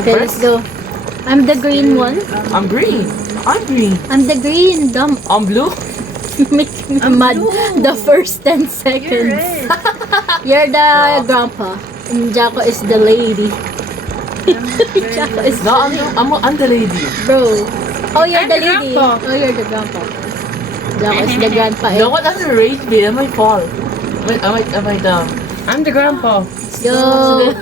Okay, let's go. I'm the green one. I'm green. I'm green. I'm the green. Dumb. I'm blue. Make me mad the first 10 seconds. You're the grandpa. And Jaco is the lady. Jaco is No, I'm the lady. bro. Oh, you're I'm the the lady. grandpa. Oh, you're the grandpa. Jaco is the grandpa. No one underrated me. I might fall. I might I'm the grandpa. Let's go.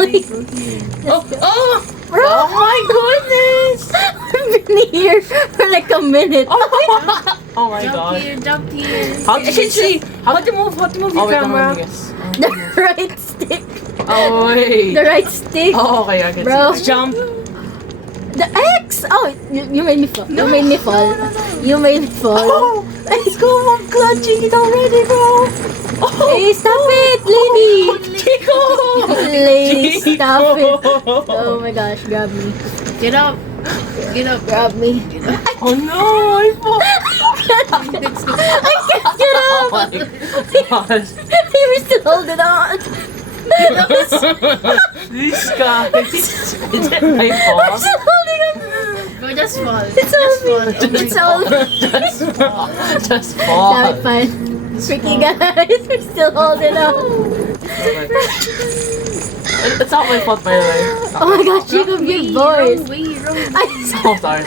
Oh! Bro, Oh my goodness! I've been here for like a minute. Oh my Jump god. here, jump here. How did you Essentially, how to move Oh your wait, camera. yes. The right stick. Oh wait. The right stick. Oh okay, I can Bro. see. Jump. The X! Oh, you made me fall. You made me fall. You made me fall. Oh, let's go! I'm clutching it already, bro. Oh, Hey, stop it, lady! Chico! Please, stop it. Oh my gosh, grab me. Get up. Get up. Grab me. Oh no! I fall. I can't get Oh up! my gosh! You were still holding on. This guy. Is it my I'm fault? still holding on. Go, just fall. It's all me. It's all me. Just fall. Just fall. Now it's fine. Freaky guys, we're still holding on. It's not my fault, by the way. Oh my gosh, Jacob, your voice. Wrong. Oh, sorry,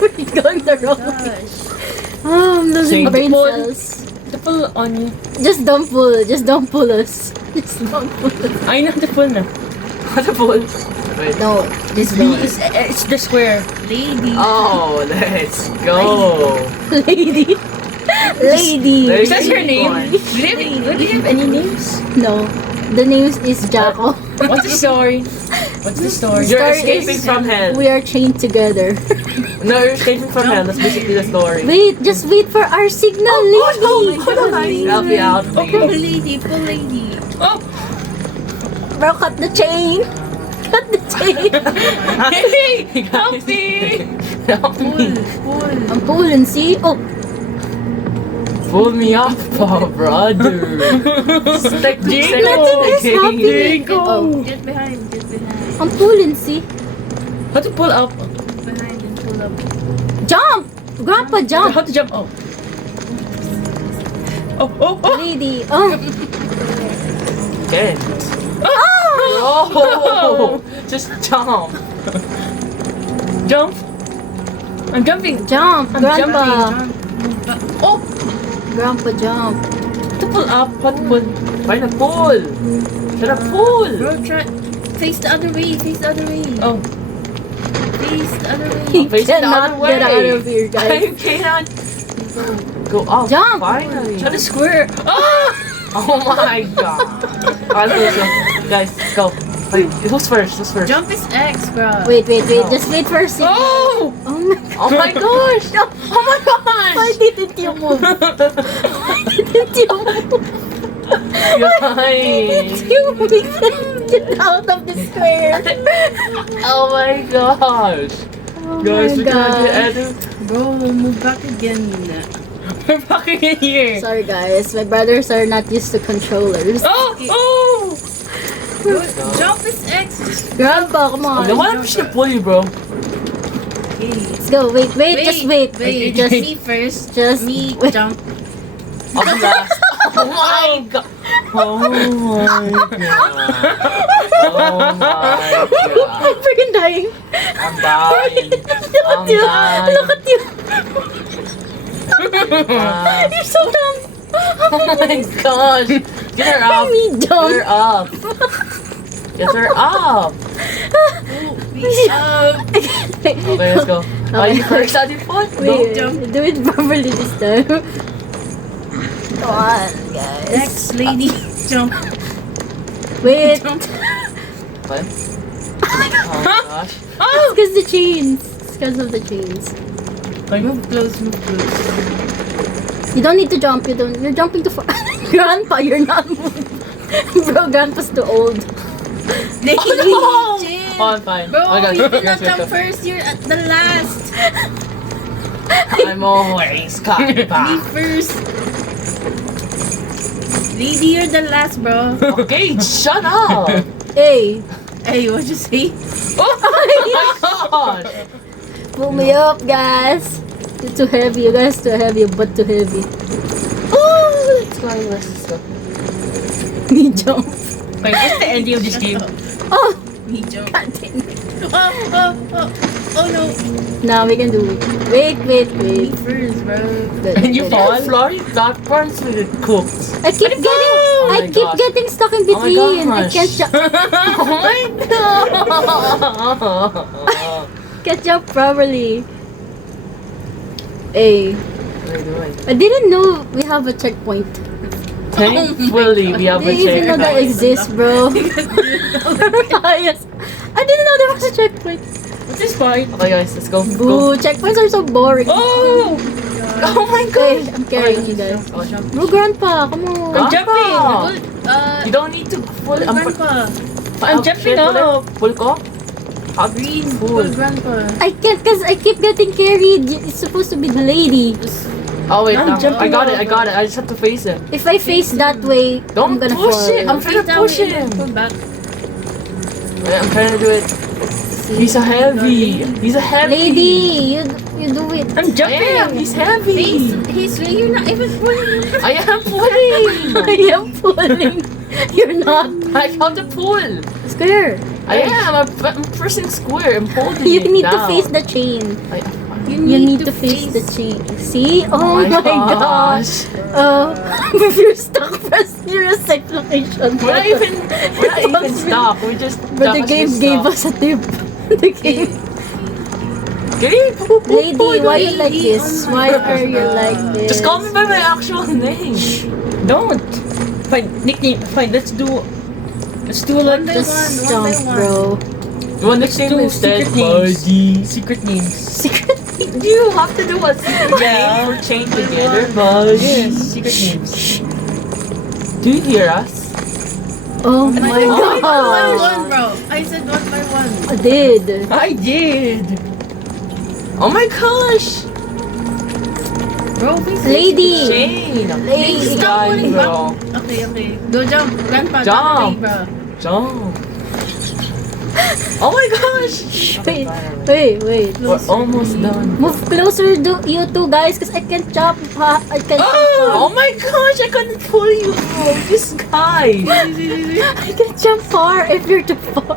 We're going the wrong way. Gosh. Oh, I'm losing Sing. brain Pull. cells. The pull on you. Just don't pull. Just don't pull us. Just don't pull us. I know the pull na. What a bull. Wait. No, just B no. it's the square. Lady. Oh, let's go. Lady. Lady. Lady. Is that your name? Boy. Do you have any names? No. The name is Jaco. What's the story? What's the story? You're Story escaping is- from hell. We are chained together. No, you're escaping from hell. That's basically the story. Wait, just wait for our signal, lady. Hold on, help me out, Pull please. lady, pull lady. Oh! Bro, cut the chain. Cut the chain. Hey! Help me! Help Pull, me. pull. I'm pulling, see? Oh, Pull me up, oh, brother. Stick Nothing is happening. Oh, Get behind, get behind. I'm pulling, see? How to pull up? Behind and pull up. Jump! Grandpa, How jump! to jump? Oh. Oh! Lady. Oh. Okay. Oh! Oh, just jump. Jump! I'm jumping! Jump, I'm Grandpa. jumping. Oh! Grandpa, jump. To pull up, how to pull? Why not pull? Should I pull? Bro, try. Face the other way, face the other way. Oh. Face the other way. He face the cannot other get way. out of here, guys. I cannot go up. Jump. Finally. How to square? Ah! Oh my god. Alright, go. Guys, let's go. Wait, who's first? Who's first? Jump is X, bro. Wait. Just wait for a signal. Oh! Oh my god. Oh my gosh. Oh my Why gosh. didn't you move? Why didn't you move? Why Guys. didn't you move? Get out of the square. Oh my gosh. Oh Guys, my we cannot god. get Edu. Bro, move back again. We're fucking in here. Sorry guys, my brothers are not used to controllers. Oh! Oh! Bro, jump is X. Grandpa, come Okay, on. why am I just gonna pull you, bro? Okay. Let's go. Wait, just wait. Wait, Just me first. just Me wait. jump. I'll be last. Oh my god. Oh my god. Oh my god. I'm freaking dying. I'm dying. Look at I'm you. dying. Look at you. You're so dumb. Oh my gosh. Get her up. Me Get dumb. her up. Get her up. Okay, let's go. Are you first at your foot? Wait, jump. do it properly this time. Come on, guys. X lady, jump. Wait. What? Oh my gosh. Oh! It's because the chains. It's because of the chains. Move close, move close. You don't need to jump. You're jumping too far. Grandpa, you're not moving. Bro, Grandpa's too old. Lady, Oh, chill. I'm fine. Bro, Oh my gosh. you did Yes, not come yes, first. You're at the last. yes. I'm always coming Me back. first. Lady, you're the last, bro. Okay, shut up. Hey, Hey, what'd you say? Oh my gosh! Pull me up, guys. You're too heavy. You guys too heavy. Your butt too heavy. Oh, let's go. Let's go. Me jump. Wait, what's the ending of this game? Oh, Me jump. God dang it. Oh no. Now we can do it. Wait. Me first, bro. And you fall? Flurry platforms with it cooked. I keep getting, Oh I my keep gosh. getting stuck in Oh my between. I gosh. can't jump. Oh my god! Can't jump properly. Hey, What are you doing? I didn't know we have a checkpoint. Thankfully, we have I a didn't even know that checkpoint. exists, bro. Yes. I didn't know there was a checkpoint. What's this point? Okay guys, let's go. Go. Boo, checkpoints are so boring. Oh! Oh my Hey, god! I'm carrying you guys. Oh, jump. Bro, grandpa, come on. Grandpa! jumping. You don't need to pull. Grandpa. I'm jumping up. Pull ko? Green. Pull. Pull Grandpa. I can't cause I keep getting carried. It's supposed to be the lady. Oh wait, I'm jumping I got it. I just have to face him. If I face that way, I'm Don't gonna push fall. it. I'm trying to push him. Pull back. Wait, I'm trying to do it. He's a heavy. He's a heavy. Lady, you do it. I'm I am. jumping! He's heavy. You're not even pulling. I am pulling. I am pulling. You're not. I have to pull. Square. I am. I'm pressing square. I'm holding You it need to down. face the chain. You You need to face the chain. See? Oh my gosh. gosh. If you're stuck, press your reset location. We're not even stuck. We just. But the game gave us a tip. The game. Lady, why you like this? Why are you like this? Just call me by my actual name. Don't! Fine, nickname. Fine, let's do like Just One by jump, one. bro. You want Let's nickname do instead, secret names. buddy? Secret names. Secret. You have to do a secret name for chain together, buddy. Yes, secret names. Do you hear us? Oh my One by gosh. one, bro. I said one by one. I did. I did! Oh my gosh! Bro, face Lady. Chain! Lady. Stop Guy, pulling bro. back. Okay. Go jump. Grandpa, Jump. bro. Jump! Oh my gosh! Wait. We're almost done. Move closer, you two guys, because I can't jump. I can't Oh my gosh! I couldn't pull you from this guy! I can't jump far if you're too far.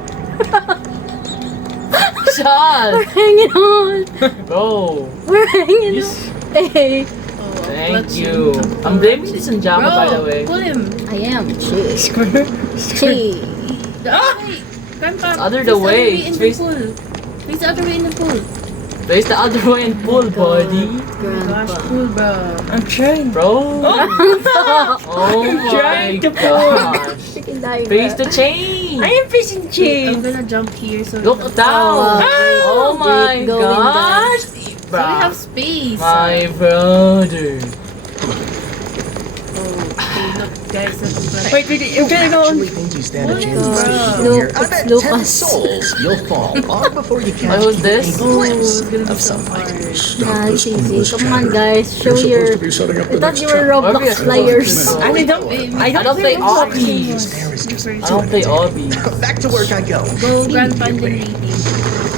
We're Shot! hanging on. Bro! We're hanging You on. Hey, Thank you. I'm blaming this on Jama, by the way. Pull him. I am chick. Square. Chick. The other way. Grandpa, Other face the way. and Face- then pull. Face the other way and then pull. Face the other way and pull, buddy. Gosh, Grandpa. pull, bro. I'm trying. Bro! Oh my trying to pull. gosh! Chicken die. Face the chain! I am facing I'm chain. gonna jump here so Look we down! Oh, Oh my keep going gosh! have space. My brother! Okay, look, guys, look. Wait, I'm trying to go. Actually think you stand a What? chance to Gosh, show look, here. I it's bet 10 Lucas. souls you'll fall on before you catch What was this? a glimpse it's gonna be of so sunlight. Yeah, it's easy. Come on, guys. Show your. I thought you were Roblox players. I don't play obbies. There is just I don't play obbies. back to work I go. Go, Grandpa, and then lady.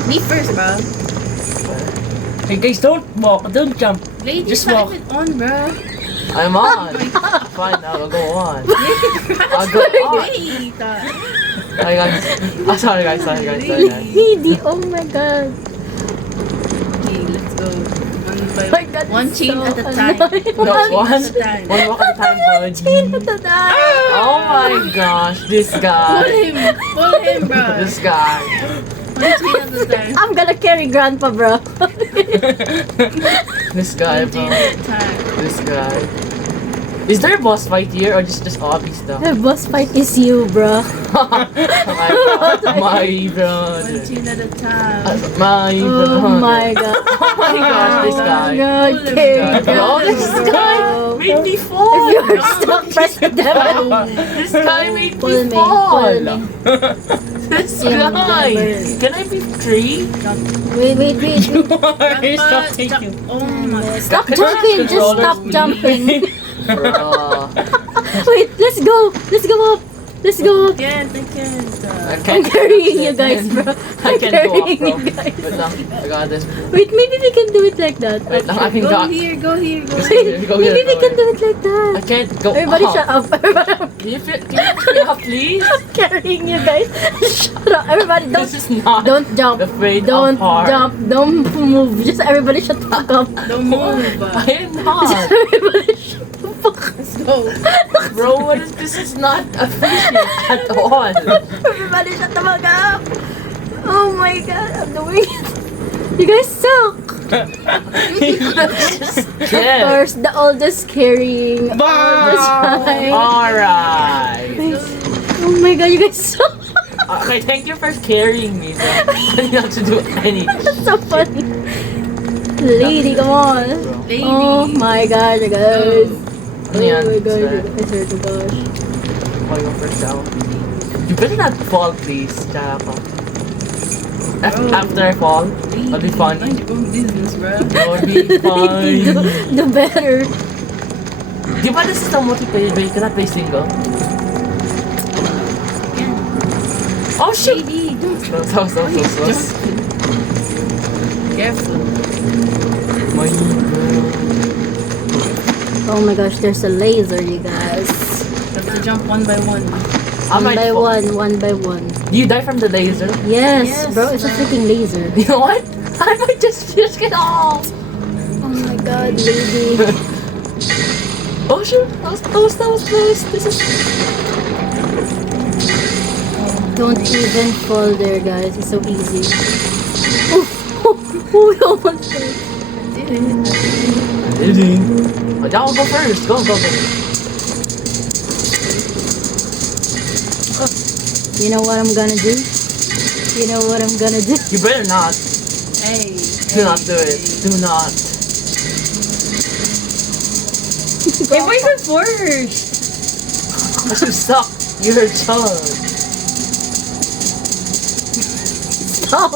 Me first, bro. Hey guys, don't walk, don't jump. Lady, Just not walk. even on, bro. I'm on! Fine, I'll go on. I'll go on! Wait. Sorry guys. Sorry guys. Lady, oh my god. Okay, let's go. My God, One it's chain so at a time. annoying. No, one. At a time. One walk at a time, Chain buddy. at a time. Oh my gosh, this Pull guy. him. Pull him, bro. This guy. One chain at a time. I'm gonna carry grandpa, bro. This guy, One chain bro. at a time. This guy. Is there a boss fight here or just obby stuff? The boss fight is you, bro. My One brother. chain at a time. My Oh brother. my god. Oh my gosh, this guy. God, Pull him, carry Bro, this grandpa, guy bro. made me If fall. you're stuck, press the devil. This guy made Pull me me, fall. pull me. This Yeah, guy. never. Can I be free? Wait. Stop taking. Oh my. Stop jumping, just stop jumping. Bro. Wait, let's go up. Let's go. I can't. I'm carrying you guys, bro. I I'm can't go up, carrying bro. you guys. Wait lang. I got this. Wait, maybe we can do it like that. Wait lang, I can Go go. here, go here, go Wait, here. go Maybe here, we go can here. do it like that. I can't go Everybody up. shut up. Everybody, I'm Can you pick me up, please? carrying you guys. Shut up. Everybody, This is not don't jump. the fate Don't of heart. jump. Don't move. Just everybody shut the fuck up. Don't move. I am not. Everybody shut the fuck up. Let's go. Bro, what is this? Is not efficient at all. Everybody shut the fuck up. Oh my god, I'm doing it. You guys suck. Of Yeah. course, the oldest carrying all the time. Alright. Oh my god, you guys suck. Okay, thank you for carrying me. So I didn't have to do anything. That's so funny. Lady, come on. Lady. Oh my god, you guys. Ano yan? Oh my god, Sir? I swear to gosh. Oh, go first out. You better not fall, please. Tsaka ako. After I fall, I'll be funny. Mind your own business, bro. I'll be fine. do better. Di ba this is the multiplayer where you cannot play single? Oh shit! Lady, don't So. careful. My Oh my gosh, there's a laser, you guys. Have to jump one by one. I might fall. One by one. Do you die from the laser? Yes, Yes, bro, it's a freaking laser. You know what? I might just get off. Oh my god, lady. Oh shoot! That was close. This is. Don't even fall there, guys. It's so easy. Oh, we almost died. Oh, y'all go first. Go. You know what I'm gonna do? You know what I'm gonna do? You better not. Hey. Do not do it. Do not. Hey, why is first? But you suck. You're a child. Stop!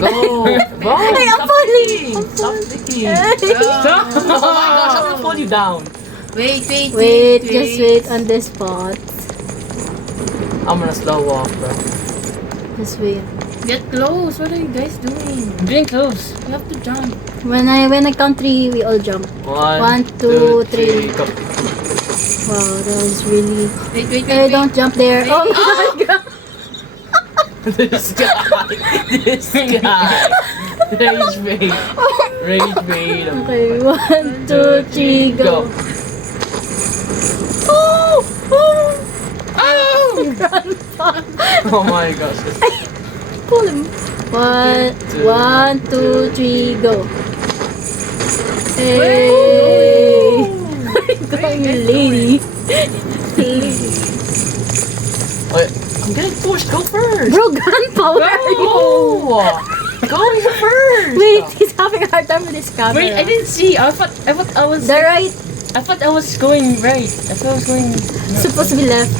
Go. Hey, I'm falling. Stop flicking. Stop. Oh my gosh, I'm gonna pull you down. Wait, Wait, just wait on this spot. I'm gonna slow walk, bro. Just wait. Get close. What are you guys doing? Getting close. You have to jump. When I count three, we all jump. 1, 2, 3. go. Wow, that was really. Wait. Hey, don't jump there. Oh my god. This guy. Rage bait. Okay, 1, 2, 3, go. Oh! Oh my gosh. Pull him. 1, 2, 3, go. Hey! Going, lady. Wait, I'm getting pushed. Go first. Bro, grandpa, where are you? Go you first. Wait, he's having a hard time with his camera. Wait, I didn't see. I thought I was. The right, I thought I was going right. I thought I was going. supposed to be left.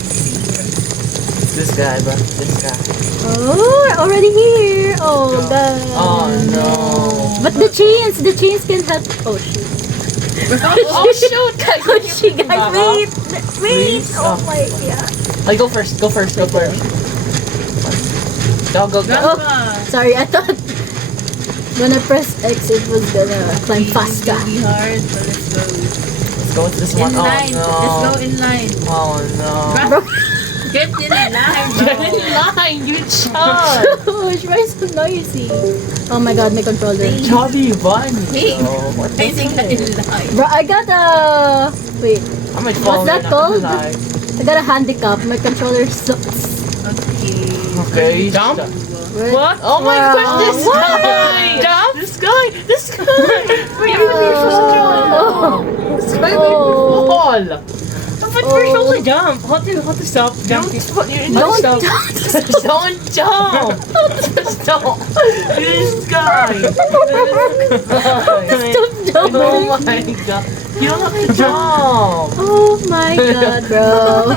This guy, bro. This guy. Oh, we're already here. Oh, Go. god. Oh no. But the chains can help. Oh, shit. Oh shoot, guys. Oh, shit, guys, wait. Wait. Please? Oh, Oh. my god. Like, go first. Go first. Go. Grandpa. Sorry, I thought when I press X, it was gonna climb faster. It's gonna be hard, but let's go. Let's go with this In one. line. Oh Let's no. go in line. Oh no. Bro, Get in line, Get bro. in line, you child. gosh, why is so noisy? Oh my god, my controller. Jolly bunny. Wait. bro. What I is think this? in line. Bro, I got a. Wait, I might fall What's that in, I'm not called? gonna lie. I got a handicap. My controller sucks. Okay. Okay. Jump? Where- What? Oh my Wow. gosh, this What? guy! Jump? This guy! Wait, you're supposed to jump! This guy made me Oh. fall! But we're supposed to jump. How to stop jumping? Don't Stop. Don't jump! Stop! This guy! Stop jumping. Oh my god! You don't have to jump! Oh my god, bro.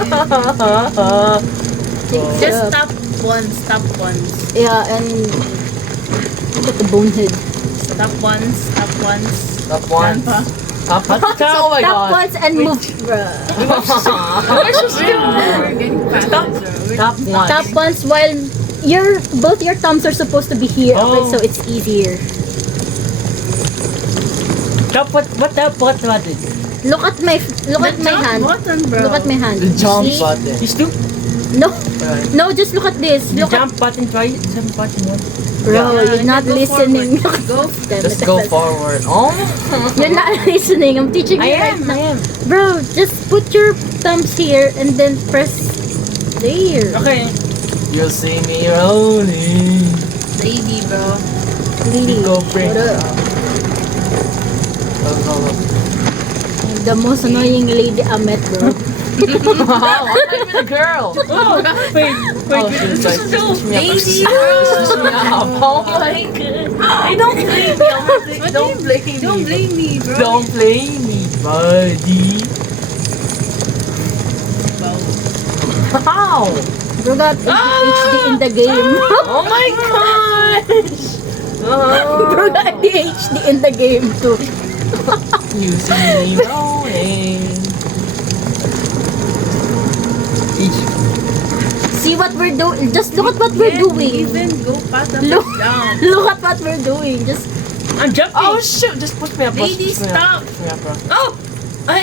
Just stop once. Yeah, and look at the bonehead. Stop once. Stop once. Grandpa. Top ones? Oh my Tap god. once and move. Bruh. We're getting faster, so Top one. Tap once while both your thumbs are supposed to be here. Okay, Oh. so it's easier. Top what button? Look at my jump hand. button, bro. Look at my hand. The jump See? button. Just do No, Right. no, just look at this. the Look at, jump button, try it. Jump button one. bro, Yeah, you're not go listening. forward. Go. Damn Just it. go forward. Oh. You're not listening. I'm teaching you right now. I am. Bro, just put your thumbs here and then press there. Okay. You'll see me rolling. Lady, bro. Really. Go bring. What up? Oh, The most annoying lady I met, bro. wow, I'm not even a girl. Oh, wait. Oh, she's like, stitch me up. Lady, Stitch bro. me up. Oh my god. I don't blame me. What Don't blame me. Don't blame me, bro. Don't blame me, buddy. How? Bro got ADHD in the game. Oh my gosh. Bro got ADHD in the game too. You see me rolling. See what we're doing. Just look at what we're Can't doing. even go past the Look, first down. look at what we're doing. Just I'm jumping. Oh shoot, just push me up. Push Lady, me up, stop. push me up, bro. Oh!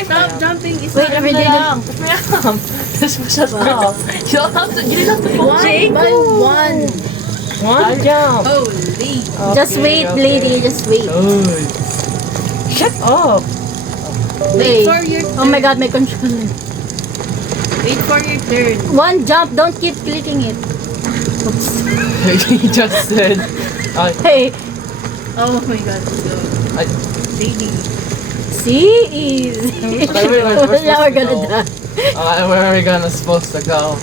Stop jumping. It's wait, not we Push me didn't. up, push me up. Just push us up. You don't have to, you didn't have to go. one by one. One jump. Holy. Just wait, lady. Just wait. Good. Shut up. Wait. Wait for your Oh my god, my controller. Wait for your turn. One jump. Don't keep clicking it. Oops. He just said. Hey, Oh my god, let's go. I, Lady. see, easy. Wait, we're supposed Now we're to gonna go. die. where are we gonna supposed to go?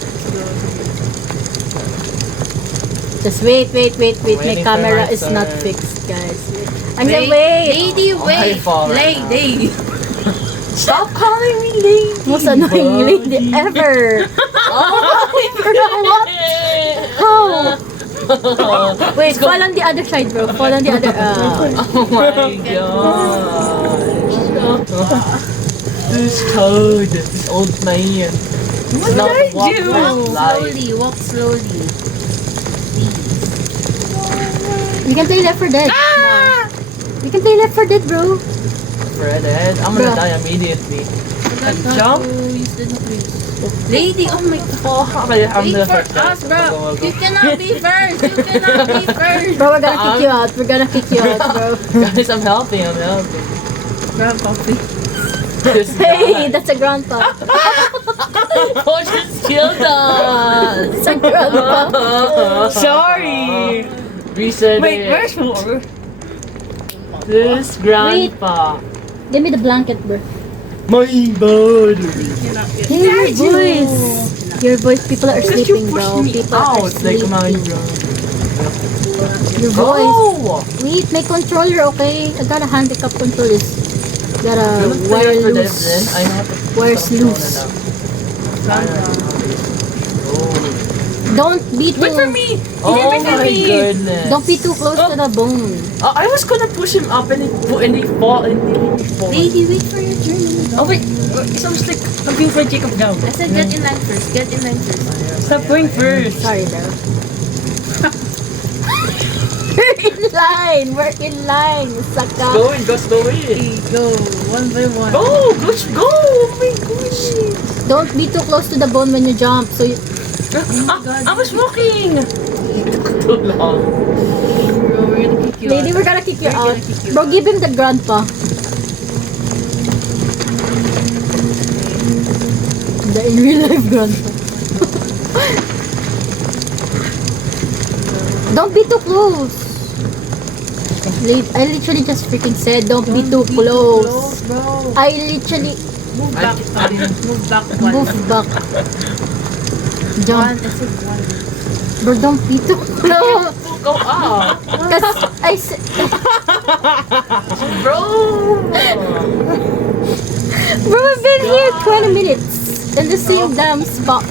Just wait. My Waiting for camera my is not turn. fixed, guys. I'm gonna wait. Lady, Oh, wait. I fall right now. Lady. Stop calling me lady. Most annoying lady ever. What? How? Wait, fall on the other side, bro. Fall on the other. Oh my gosh. This code, this old man. What did I do? Walk slowly. You can play Left 4 Dead. You can play Left 4 Dead, bro. Redhead, I'm gonna Bruh. die immediately. Jump. Lady, oh my god. Oh, okay, I'm Wait the for first us, guy. bro. Go, go, You go. cannot be first. You cannot be first. Bro, we're gonna kick you out. We're gonna kick you out, bro. Guys, I'm helping. Grab coffee. This Hey, guy. that's a grandpa. Oh, just killed us. It's a grandpa. Sorry. Reset Wait, it. where's more? This grandpa. Give me the blanket, bro. My body. Cannot get Hey, your voice. Your voice. People are Because you sleeping, pushed bro. me People are Out like sleeping. my Your voice. Oh! Wait, my controller, okay? I got a handicap controller. Got a You wanna play wire Left 4 Dead then? loose. I have to Where's put some loose? phone in now. Oh. Don't be too. Wait for me. Oh Wait for my me. goodness. Don't be too close to the bone. Oh, I was gonna push him up and he fall and he fall. Lady, wait for your turn. Oh wait, it's almost like looking for Jacob down. I said get in line first. Get in line first. Stop going first. Sorry, though. We're in line. We're in line. Saka. Go in, go slow in. Okay, go. One by one. Go, go! Oh my gosh. Don't be too close to the bone when you jump. So you. I was walking. Too long. Bro, we're gonna kick you Lady, out. we're gonna kick you We're out. gonna kick you Bro, out. give him the grandpa. The in real life grandpa. Don't be too close. I literally just freaking said don't be too close. Bro. I literally Move back. Move back one. move back. One. Jump. I said one. Bro, don't be too close. Go up. Cause I said, Bro! bro, we've been here 20 minutes in the same damn spot.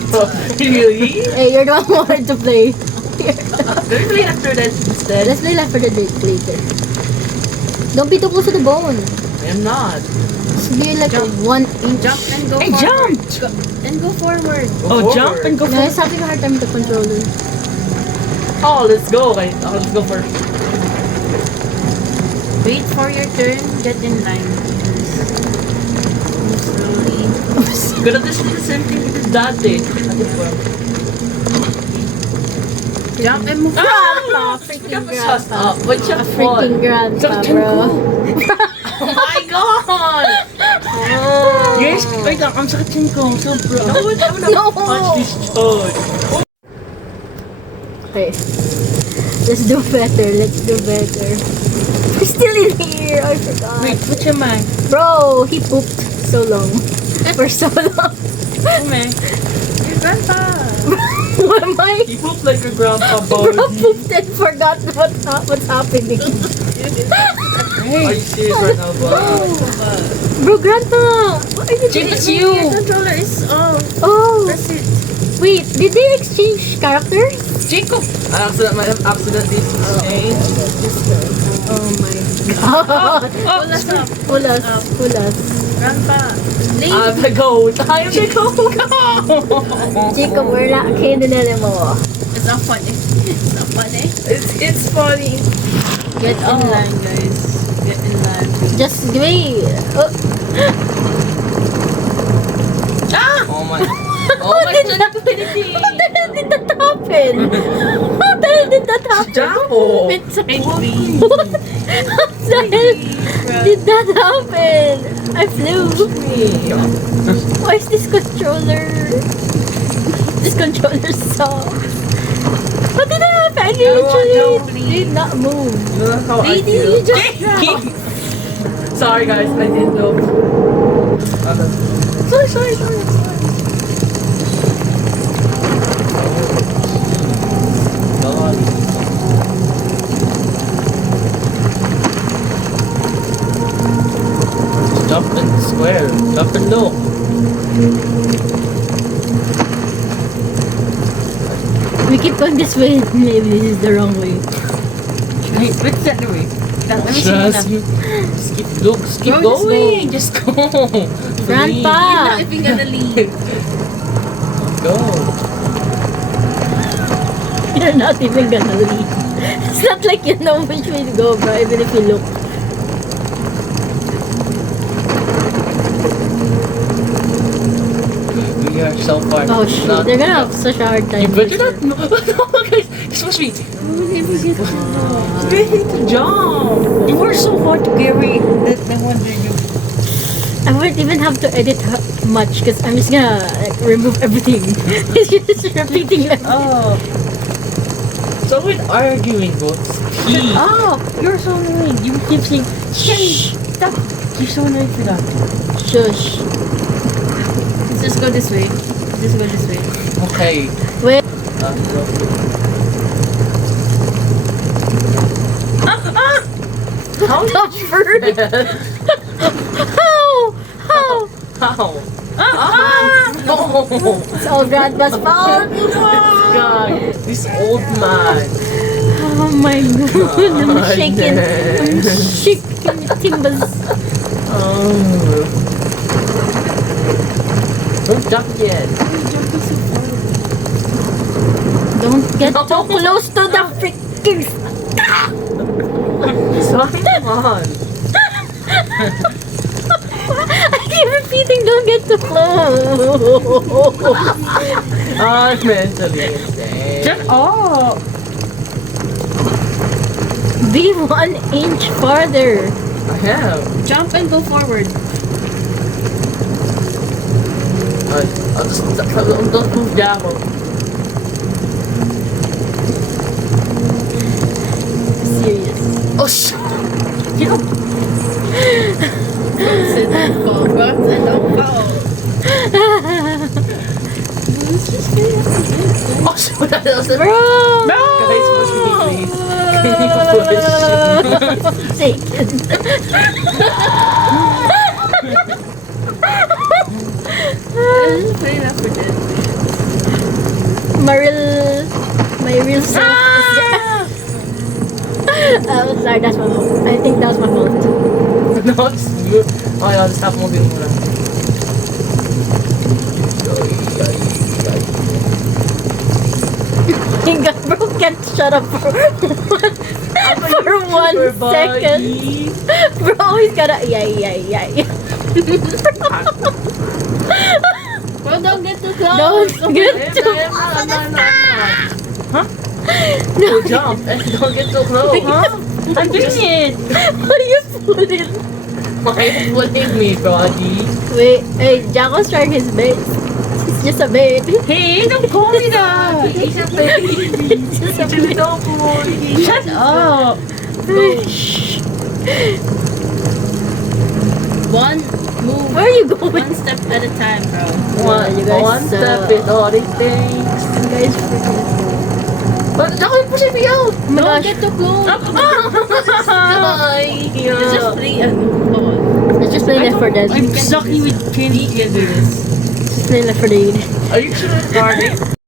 Really? Hey, you're the one who wanted to play. Can we play Left 4 Dead instead? Let's play Left 4 Dead later. Don't be too close to the bone. I am not. So do you like a 1 inch? Jump and go Hey, forward. jump! Go, and go forward. Oh, jump and go No, for. it's having a hard time with the controller. Oh, let's go. Okay, let's go first. Wait for your turn. Get in line. Move slowly. Gonna do the same thing we did that day. Jump and move. Grandpa! Freaking Shut grandpa. up. What's your Freaking grandpa, bro. Oh my god! Yes, wait lang. Ang sakit chin ko. Sobra. No! Punch this chod. Okay. Let's do better. Let's do better. We're still in here. I forgot. Wait, what's your mind? Bro, he pooped so long. For so long. Oh man. Your grandpa. What am I? You poop like your grandpa Bro body. pooped and forgot what's happening. Are you serious right now, bro? Bro, grandpa! What are you Jake, doing? it's you! Your controller is off. Oh! Press it. Wait, did they exchange characters? Jacob! I accidentally changed. Oh my god. Pull us up. Pull us. Pull us. Grandpa. Leave. I'm the goat. I am the goat. Jacob, wala kinunele mo. It's not funny. It's not funny. It's funny. Get in line, guys. Get in line. Just wait. Oh. Oh my. Oh How my did god. How the hell did that happen? How the hell did that happen? Jumbo. It's please. What? How the hell did that happen? I flew. Why is this controller? This controller soft. What did happen? You literally did not move. You know how I Lady, feel? you just Sorry guys, I didn't know. Sorry. God. Jump and square. Jump and low. We keep going this way. Maybe this is the wrong way. Hey, what's that way? Let me see Just you keep going. Just go. Grandpa! You're not even gonna leave. Go. You're not even gonna leave. It's not like you know which way to go, bro, even if you look. We are so far. Oh shit, Not- they're gonna have such a hard time. You better not. No, guys, it's supposed to be. Ready to jump. You were so hard to carry that no wonder you. I wouldn't even have to edit much because I'm just gonna like, remove everything. It's just repeating like, Oh. So we're arguing about speed. oh, You're so annoying. You keep saying, shh, stop. You're so annoying for that. shush. Let's just go this way. Just go this way. Okay. Wait, Go. How the bird? How? How? No! It's all grandpa's fault. God, this old man. Oh my god, I'm Oh, shaking. no. I'm shaking my timbers. Oh. Don't jump yet. Don't get too close to the freaking. Someone. I keep repeating, don't get too close. I'm mentally insane. Shut up. Be 1 inch farther. I have. Jump and go forward. I'll just don't move down. Serious. Oh shit! You know. Sit and go. Go and don't go. Oh shit! What the hell is that? Bro! Guys, push me, please. Can you push? Shaken. Just play that for this. My real self is sorry, that's my fault. I think that was my fault. No, it's you. Oh, yeah, stop moving muna. Hinga, bro, can't shut up for for 1 second. Bro, always gotta yeah. Bro, don't get too close. Don't get too No, jump and don't get so close. Huh? I'm doing it. Why you pulling? Why you pulling me, buddy? Wait, hey, Jacko's trying his best. It's just a bait. Hey, don't call me that. He's a baby. It's just a bait. Shut up. Shh. One move. Where are you going? One step at a time, bro. You guys One step is all it takes. You guys freaking. But Jacko, you're pushing me out. Oh my Don't gosh. get too close. Ay, Let's just play a come on. Let's just play Left 4 Dead. I'm sucky with Kenny. We can do this. Just play Left 4 Dead. Are you sure it's starting?